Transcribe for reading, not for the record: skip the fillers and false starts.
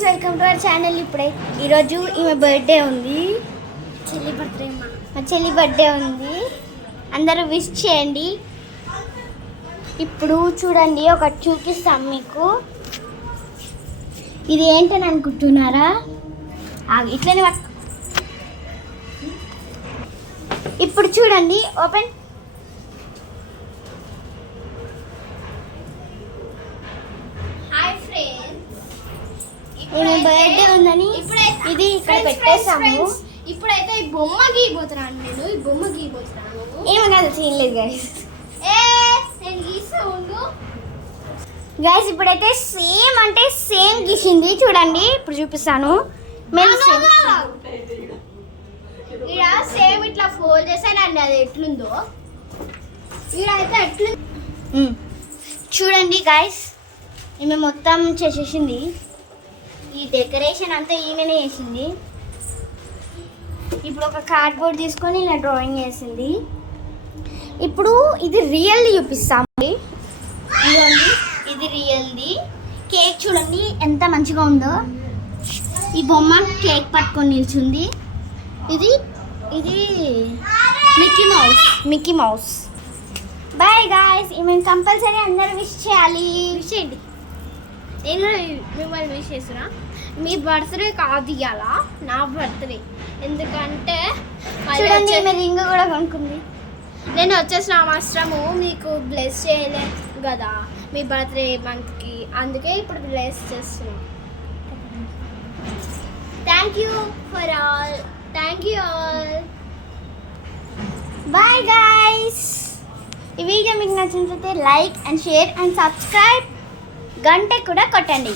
Friends, welcome to our channel. ఇప్పుడే ఈరోజు ఈమె బర్త్డే ఉంది. మా చెల్లి బర్త్డే ఉంది. అందరూ విష్ చేయండి. ఇప్పుడు చూడండి, ఒకటి చూపిస్తాం మీకు. ఇది ఏంటని అనుకుంటున్నారా? ఇట్లనే ఇప్పుడు చూడండి, ఓపెన్. బర్త్డే ఉందని ఇది ఇక్కడ పెట్టేసాము. ఇప్పుడైతే ఈ బొమ్మ గీయబోతున్నాను. నేను ఈ బొమ్మ గీయబోతున్నాను. ఏమో కాదు, చేయలేదు గైస్. నేను గీస్తా ఉండు గైస్. ఇప్పుడైతే సేమ్ అంటే సేమ్ గీసింది. చూడండి, ఇప్పుడు చూపిస్తాను. ఇక్కడ సేమ్ ఇట్లా ఫోల్డ్ చేసానండి. అది ఎట్లుందో ఇక్కడైతే ఎట్లు చూడండి గైస్. ఈమె మొత్తం చేసేసింది. ఈ డెకరేషన్ అంతా ఈమెనే చేసింది. ఇప్పుడు ఒక కార్డ్బోర్డ్ తీసుకొని ఇలా డ్రాయింగ్ చేసింది. ఇప్పుడు ఇది రియల్లీ చూపిస్తామండి. ఇది రియల్ది కేక్. చూడండి ఎంత మంచిగా ఉందో. ఈ బొమ్మ కేక్ పట్టుకొని నిల్చుంది. ఇది మిక్కీ మౌస్. Bye guys. ఈమె కంపల్సరీ అందరూ విష్ చేయాలి. విష్ చేయండి. నేను మిమ్మల్ని విష్ చేస్తున్నా. మీ బర్త్డే కాదు ఇవాళ, నా బర్త్డే. ఎందుకంటే చూడండి, ఈమె రింగ్ కూడా కొనుక్కుంది. నేను వచ్చేసిన అవసరము మీకు బ్లెస్ చేయలేదు కదా మీ బర్త్డే మంత్కి. అందుకే ఇప్పుడు బ్లెస్ చేస్తున్నాను. Thank you for all. Thank you all. Bye guys. ఈ వీడియో మీకు నచ్చినట్లయితే like and share and subscribe. గంట కూడా కొట్టండి.